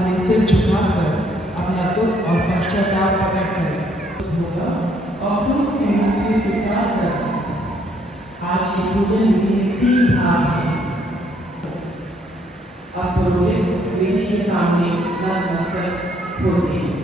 अपने सिर झुकाकर अपना दुख और पश्चाताप प्रकट करें होगा और क्रूस की मुक्ति स्वीकार कर। आज की पूजन विधि में 3 भाग हैं। अब पुरोहित वेदी के सामने नतमस्तक होते हैं।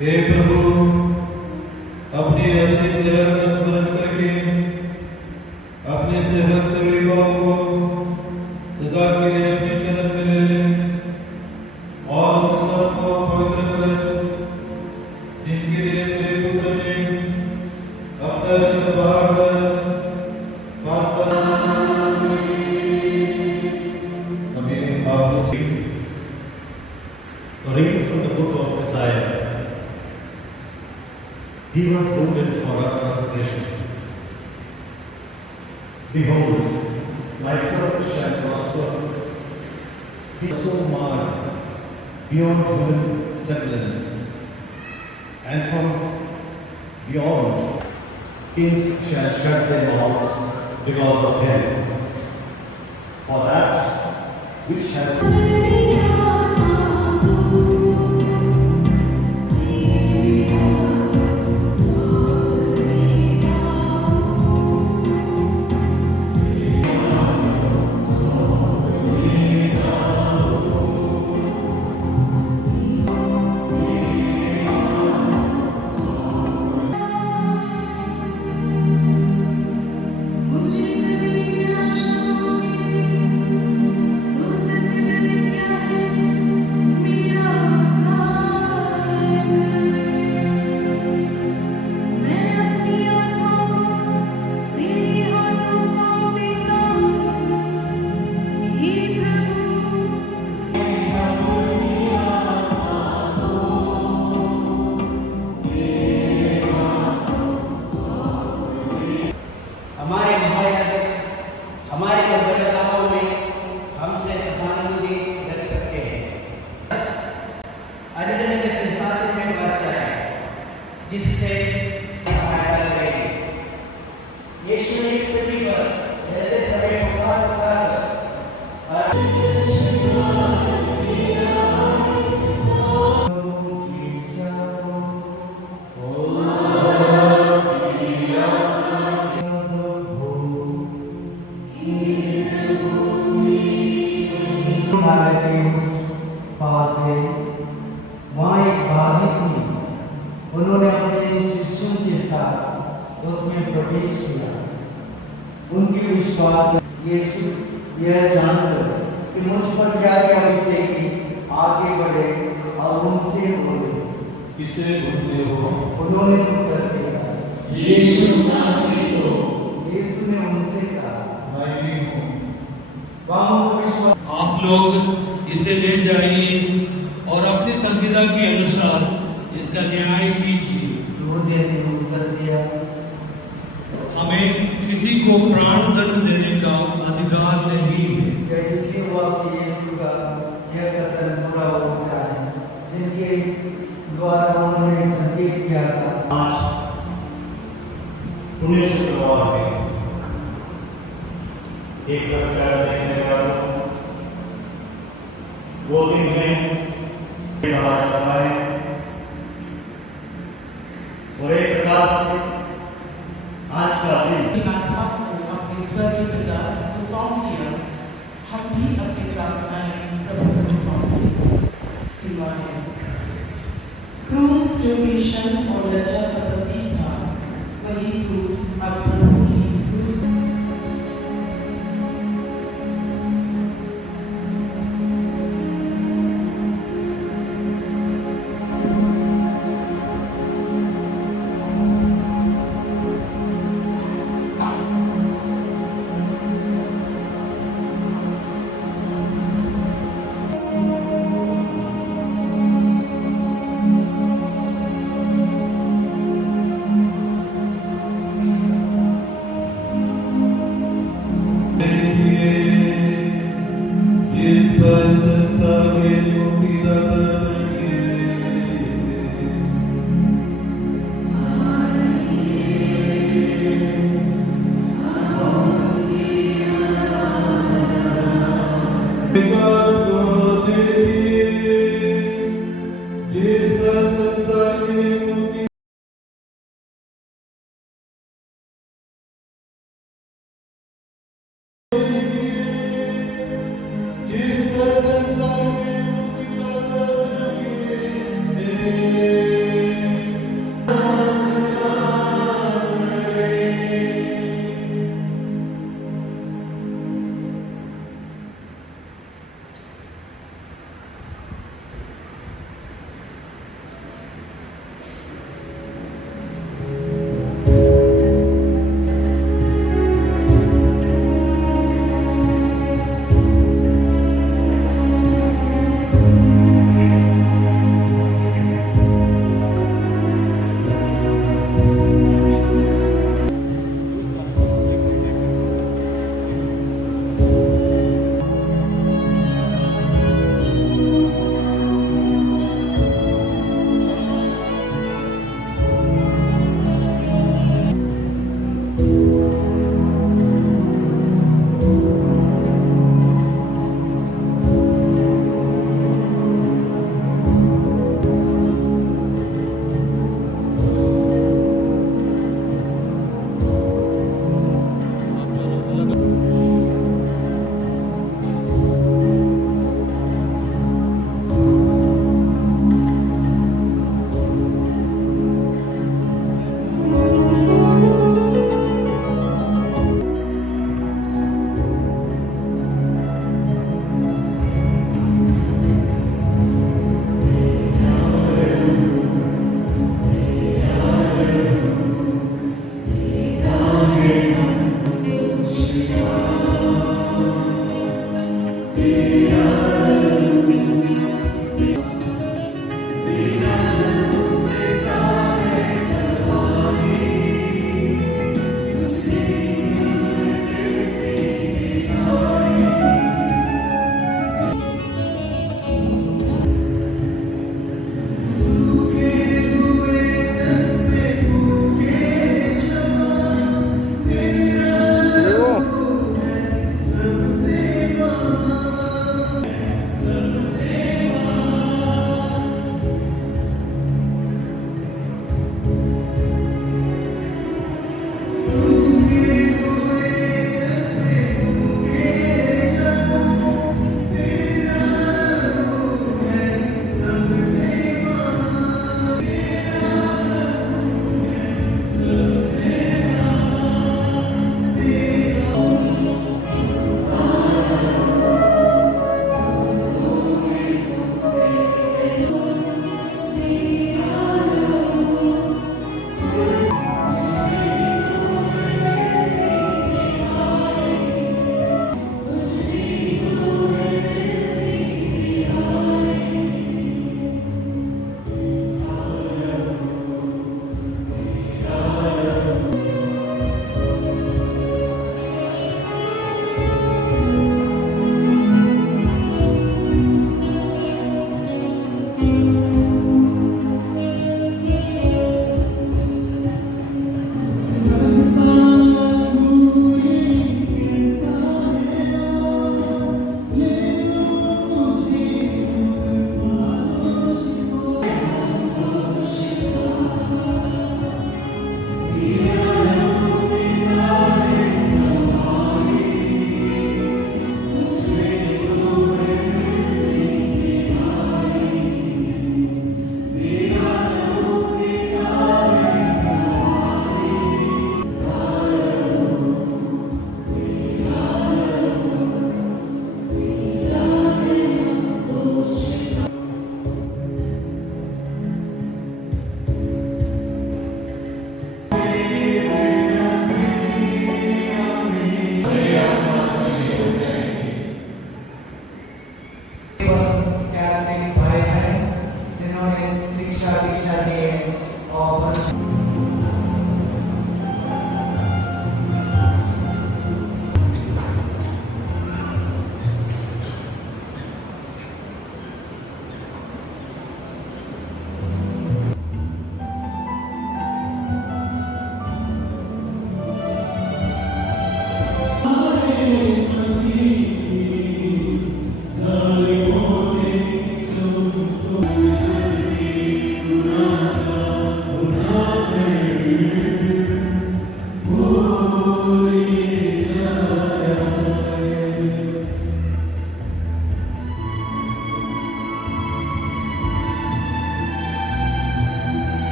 हे प्रभु, अपनी असीम दया का स्मरण करके अपने सेवक सेविकाओं को सदा के लिए अपनी शरण में ले ले और उन सबको पवित्र कर जिनके लिए तेरे पुत्र ने अपना रक्त बहाकर वास्तव हमें आप लोग reading from the book of Isaiah. He was wounded for our transgression. Behold, my servant shall prosper. He is so marred beyond human semblance, and from beyond kings shall shut their mouths because of him. For that which has हमारे बदलाव में हमसे सहानुभूति रख सकते हैं। अनुग्रह के सिंहासन में बस जाए जिससे सहायता लगेगी। यीशु ने इस पृथ्वी पर रहते समय पुकार वहाँ एक बारी थी, उन्होंने अपने शिष्यों के साथ उसमें प्रवेश किया। उनके विश्वास यीशु यह जानकर कि मुझ पर क्या क्या बीतेगी आगे बढ़े और उनसे बोले, किसे ढूंढते हो? उन्होंने उत्तर दिया, यीशु नासरी हो। यीशु ने उनसे कहा, मैं ही हूँ। वहाँ विश्वास आप लोग इसे ले जाइए और अपनी संहिता के अनुसार इसका न्याय कीजिए। दूरदे ने उत्तर दिया, हमें किसी को प्राण दंड देने का अधिकार नहीं है। यह इसलिए हुआ कि यीशु का यह कथन पूरा हो जाए जिनके द्वारा उन्होंने संकेत किया था। आज पुण्य शुक्रवार में एक वेबसाइट देखने गया था। वो दिन में कहा जाता है और एक प्रकार से आज का दिन आत्मा को अपने स्वर्गीय पिता को सौंप दिया। हम भी अपनी प्रार्थनाएं प्रभु को सौंपें। क्रूस जो कि शर्म और लज्जा का प्रतीक था, वही क्रूस अब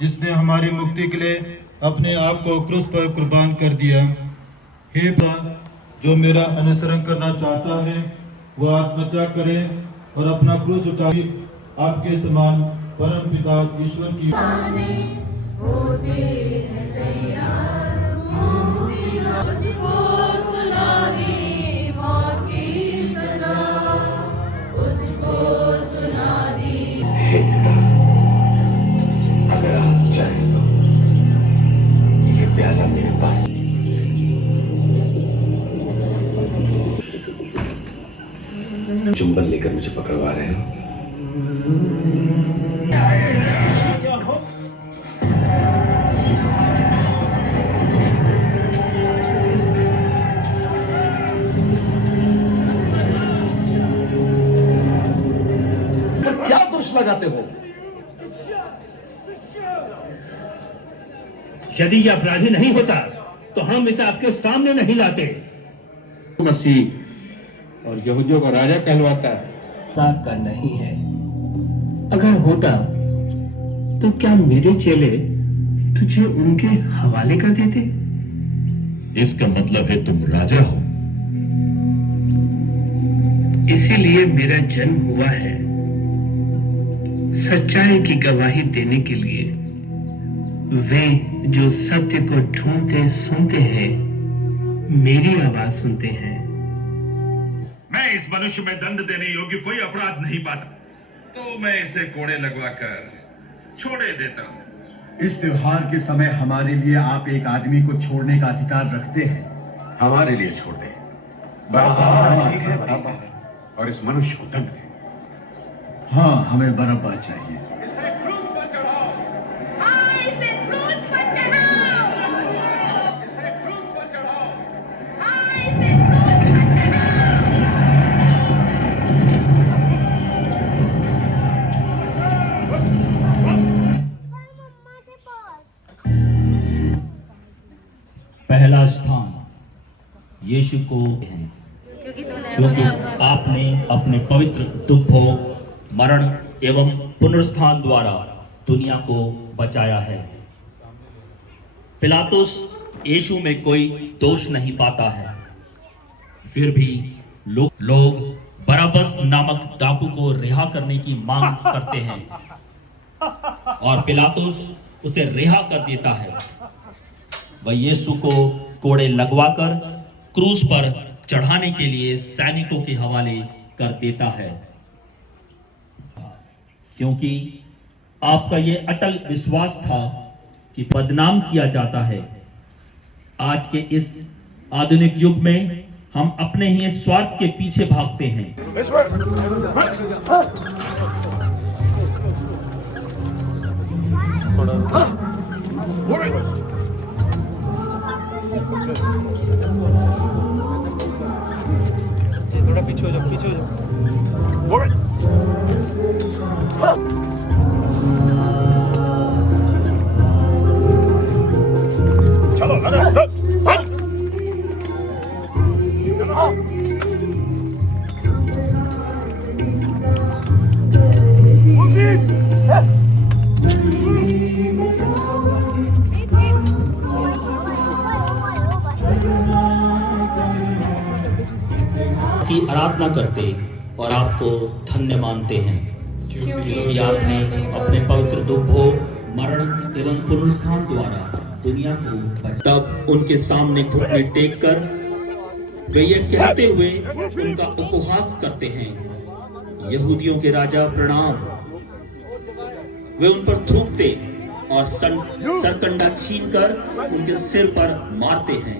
जिसने हमारी मुक्ति के लिए अपने आप को क्रूस पर कुर्बान कर दिया। हे पिता, जो मेरा अनुसरण करना चाहता है वह आत्महत्या करे और अपना क्रूस उठाए आपके समान परम पिता ईश्वर की उसको सुना दी मौत की सजा, उसको सुना दी। हे पिता, अगर आप चाहें तो ये प्याला मेरे पास चुंबन लेकर मुझे पकड़वा रहे हो। क्या दोष लगाते हो? यदि यह अपराधी नहीं होता तो हम इसे आपके सामने नहीं लाते। मसीह और यहूदियों का राजा कहलवाता है। का नहीं है। अगर होता तो क्या मेरे चेले तुझे उनके हवाले कर देते? इसका मतलब है तुम राजा हो। इसीलिए मेरा जन्म हुआ है, सच्चाई की गवाही देने के लिए। वे जो सत्य को ढूंढते सुनते हैं, मेरी आवाज सुनते हैं। मैं इस मनुष्य में दंड देने योग्य कोई अपराध नहीं पाता, तो मैं इसे कोड़े लगवाकर छोड़े देता हूँ। इस त्योहार के समय हमारे लिए आप एक आदमी को छोड़ने का अधिकार रखते हैं। हमारे लिए छोड़ दे और इस मनुष्य को दंड दे। हाँ, हमें बरअब्बा चाहिए। इसे क्रूस पर चढ़ाओ। हाँ, इसे क्रूस पर चढ़ाओ। इसे क्रूस पर चढ़ाओ। हाँ, इसे क्रूस पर चढ़ाओ। पहला स्थान यीशु को है, क्योंकि आपने अपने पवित्र दुख भोग मरण एवं पुनरुत्थान द्वारा दुनिया को बचाया है। पिलातुस यीशु में कोई दोष नहीं पाता है, फिर भी लोग बराबस नामक डाकू को रिहा करने की मांग करते हैं और पिलातुस उसे रिहा कर देता है। वह यीशु को कोड़े लगवाकर क्रूस पर चढ़ाने के लिए सैनिकों के हवाले कर देता है, क्योंकि आपका ये अटल विश्वास था कि बदनाम किया जाता है। आज के इस आधुनिक युग में हम अपने ही स्वार्थ के पीछे भागते हैं। थोड़ा पीछे हो जाओ, पीछे हो जाओ। चलो लगा। की आराधना करते और आपको धन्य मानते हैं, क्योंकि आपने अपने पवित्र दुख भोग मरण एवं पुनरुत्थान द्वारा दुनिया को बचाया। तब उनके सामने घुटने टेक कर वे ये कहते हुए उनका उपहास करते हैं, यहूदियों के राजा प्रणाम। वे उन पर थूकते और सरकंडा छीनकर उनके सिर पर मारते हैं।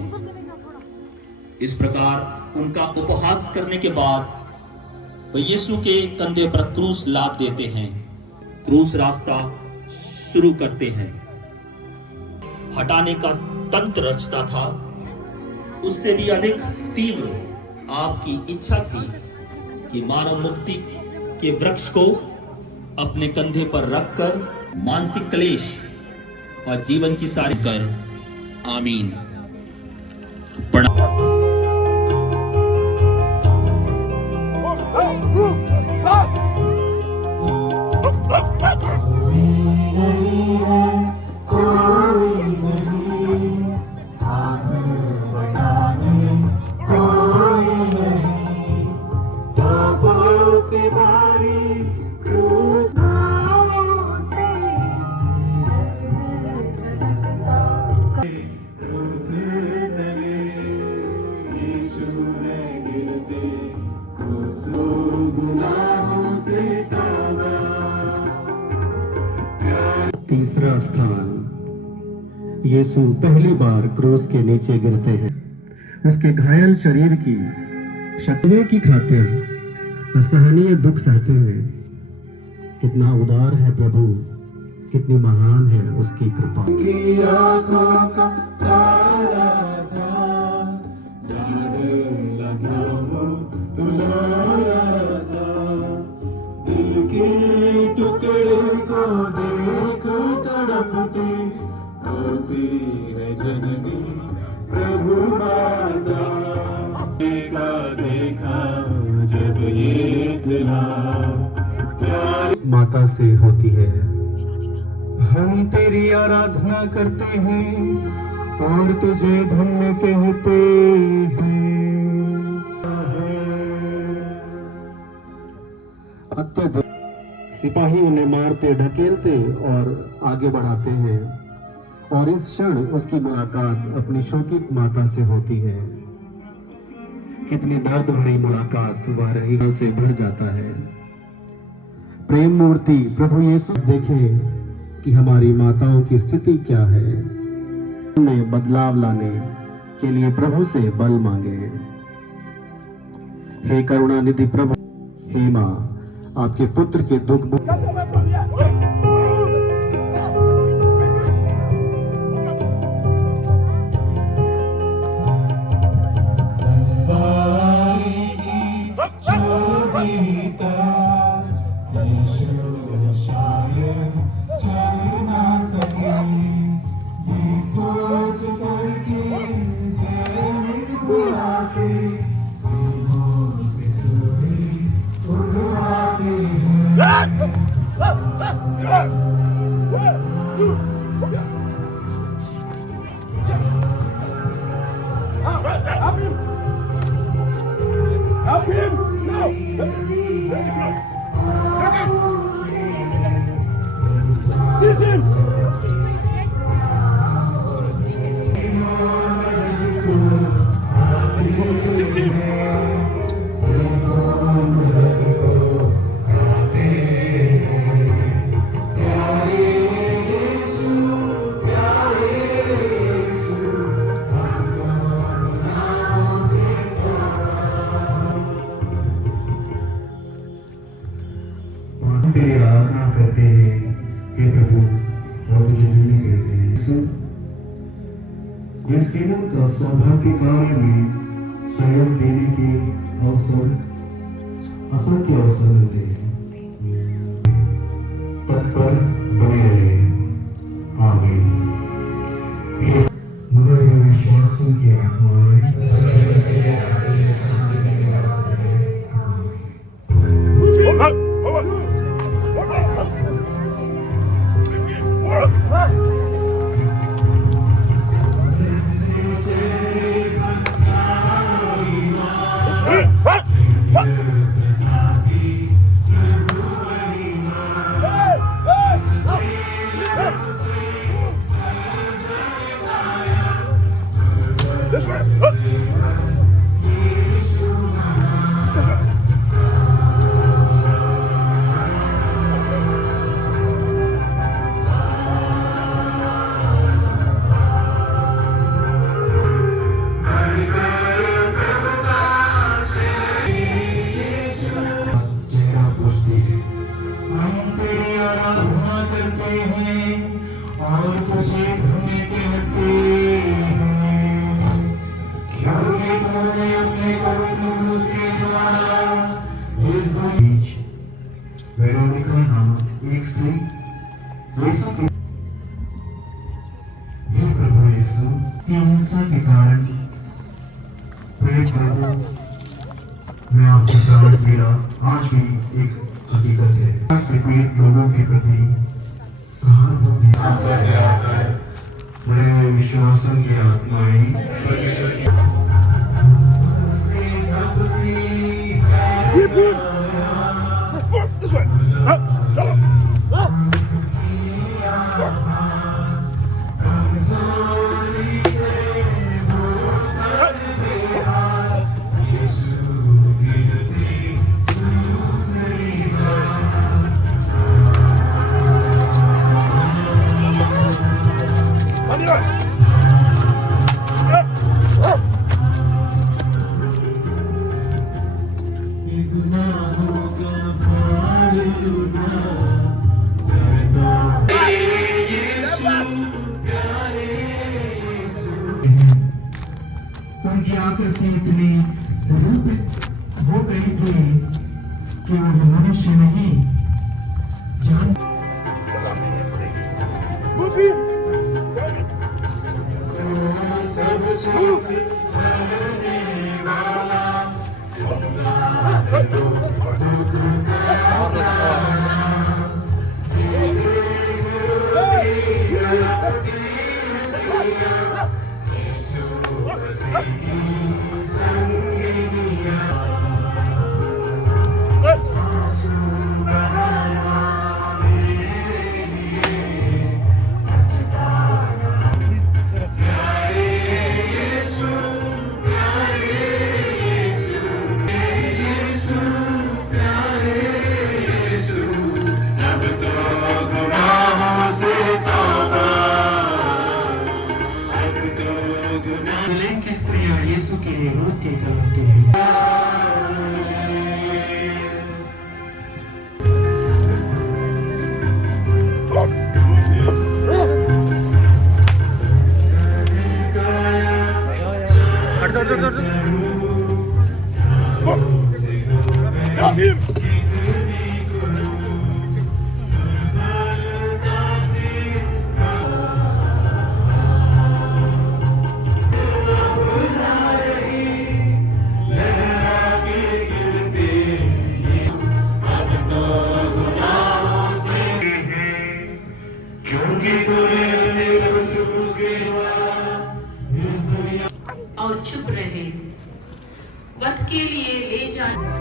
इस प्रकार उनका उपहास करने के बाद वे यीशु के कंधे पर क्रूस लाद देते हैं, क्रूस रास्ता शुरू करते हैं। हटाने का तंत्र रचता था, उससे भी अधिक तीव्र आपकी इच्छा थी कि मानव मुक्ति के वृक्ष को अपने कंधे पर रखकर मानसिक क्लेश और जीवन की सारी कर। आमीन। Fast! तीसरा स्थान, यीशु पहली बार क्रूस के नीचे गिरते हैं। उसके घायल शरीर की शक्तियों की खातिर असहनीय दुख सहते हैं। कितना उदार है प्रभु, कितनी महान है उसकी कृपा। टुकड़े को देख तड़पती रोती है जननी प्रभु माता। देखा जब ये सिला माता से होती है। हम तेरी आराधना करते हैं और तुझे धन्य कहते हैं। अत्यधिक सिपाही उन्हें मारते, ढकेलते और आगे बढ़ाते हैं, और इस क्षण उसकी मुलाकात अपनी शोकित माता से होती है। कितनी दर्द भरी मुलाकात वह रही से भर जाता है। प्रेम मूर्ति प्रभु यीशु देखें कि हमारी माताओं की स्थिति क्या है। हमने बदलाव लाने के लिए प्रभु से बल मांगे। हे करुणानिधि प्रभु, हे मां, आपके पुत्र के दुख तेरी आराधना करते हैं। हे प्रभु, और तुझे धन्य कहते हैं। इस जीवन का सौभाग्य कार्य में स्वयं देने के असंख्य अवसर मिलते हैं। तत्पर बने रहे। आमीन। मगर विश्वासों की आत्माएं और तुझे धन्य कहते हैं, क्योंकि तूने अपने पवित्र रूह के द्वारा इस बीच वेरोनिका नामक एक स्त्री यीशु के हे प्रभु यीशु की हिंसा के कारण पीड़ित लोगों में आपके साथ मेरा आज भी एक हकीकत है। से पीड़ित लोगों के प्रति बड़े विश्वासों की आत्माएं की स्त्री और यीशु के लिए रोते करते हैं। और चुप रहे, वध के लिए ले जाने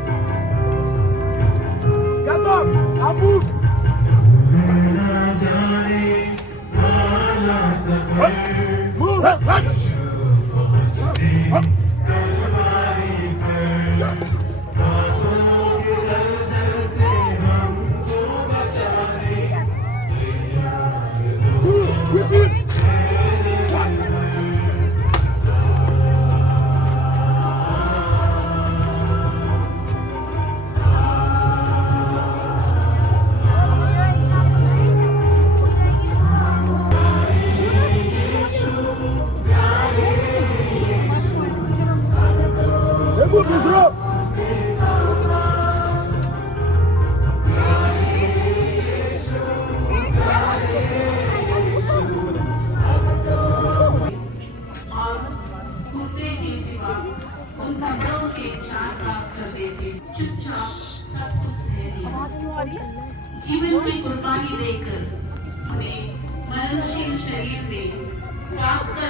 जीवन की कुर्बानी देकर हमें मरणशील शरीर में पाप का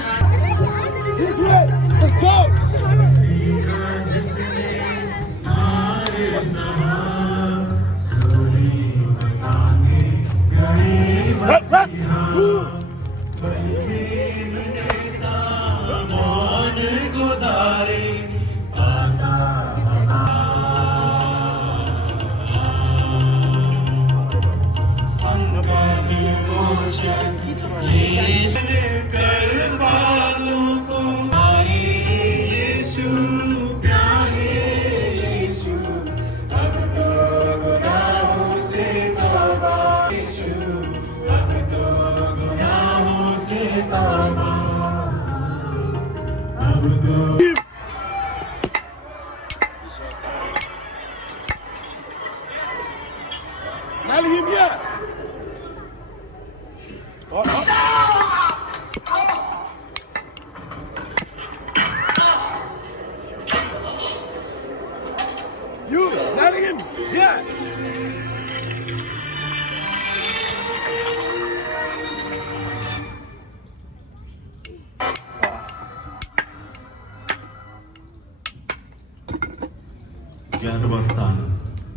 ग्यारहवां स्थान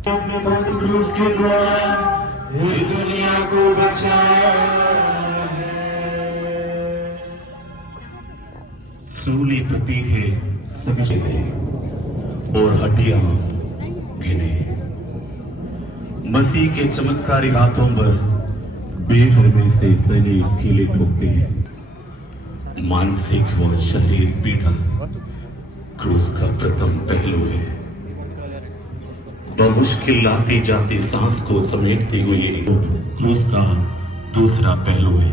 अपने पवित्र क्रूस के द्वारा इस दुनिया को बचाया है। सूली प्रतीक है सभी जगह और हड्डियां गिने। मसीह के चमत्कारी हाथों पर बेधर्मी से सैनिक कीले ठोकते हैं। मानसिक और शरीर पीड़ा क्रूस का प्रथम पहलू है। मुश्किल आती जाती सांस को समेटते हुए क्रूस का दूसरा पहलू है।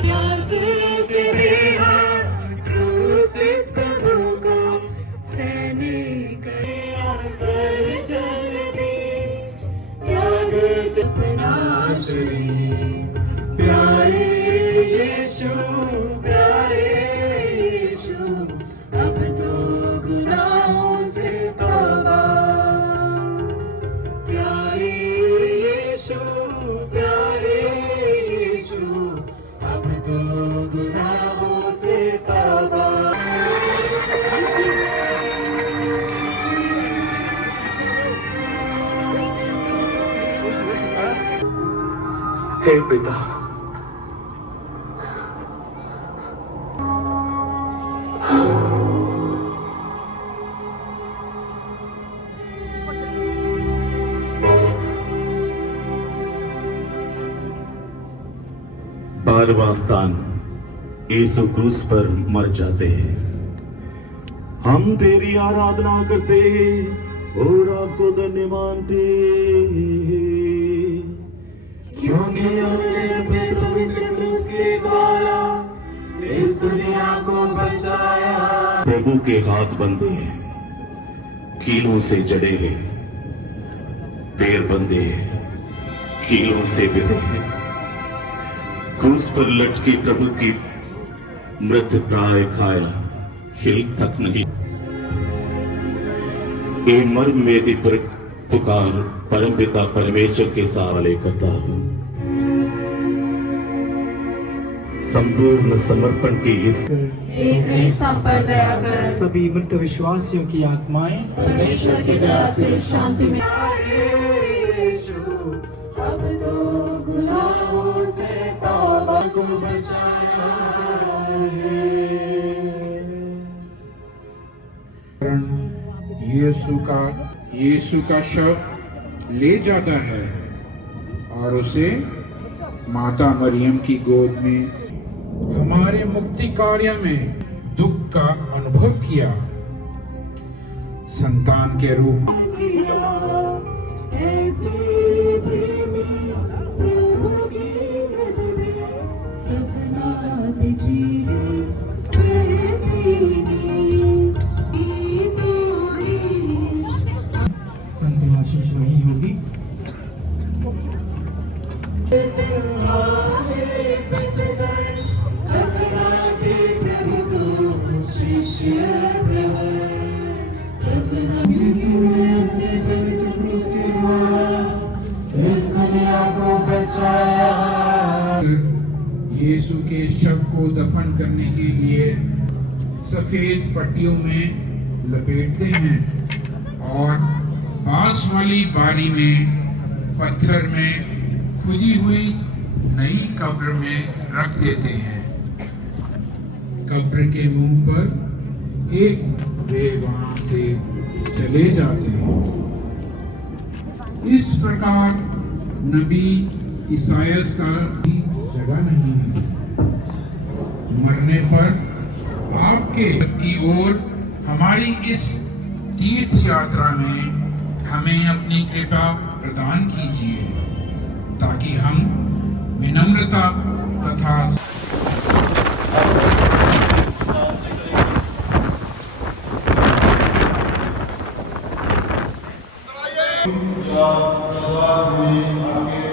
प्यासे से आश्रय। प्यारे यीशु, प्यारे यीशु, अब तो गुनाहों से तौबा। प्यारे यीशु, प्यारे यीशु, अब तो गुनाहों से तौबा। हे पिता, बारहवां स्थान, यीशु क्रूस पर मर जाते हैं। हम तेरी आराधना करते और आपको धन्य मानते, क्योंकि हमने पवित्र क्रूस के द्वारा इस दुनिया को बचाया। प्रभु के हाथ बंधे हैं, कीलों से जड़े हैं, पैर बंधे हैं, कीलों से बिधे हैं। क्रूस पर लटके प्रभु की मृत प्राय खाया, हिल तक नहीं। ए मर्म में पर पुकार परमपिता परमेश्वर के सवाले करता हूं। संपूर्ण समर्पण के इस सभी मृत विश्वासियों की आत्माएं परमेश्वर की दया से शांति में। अब तो गुनाहों से तौबा को बचाया है। यीशु का शव ले जाता है और उसे माता मरियम की गोद में हमारे मुक्ति कार्य में दुख का अनुभव किया। संतान के रूप अंतिम आशीष वही होगी। यीशु के शव को दफन करने के लिए सफेद पट्टियों में लपेटते हैं और पास वाली बारी में पत्थर में खुदी हुई नई कब्र में रख देते हैं। कब्र के मुंह पर एक वे वहां से चले जाते हैं। इस प्रकार नबी ईसायास का भी जगह नहीं है। मरने पर आपके की ओर हमारी इस तीर्थ यात्रा में हमें अपनी कृपा प्रदान कीजिए, ताकि हम विनम्रता तथा तलवार में आगे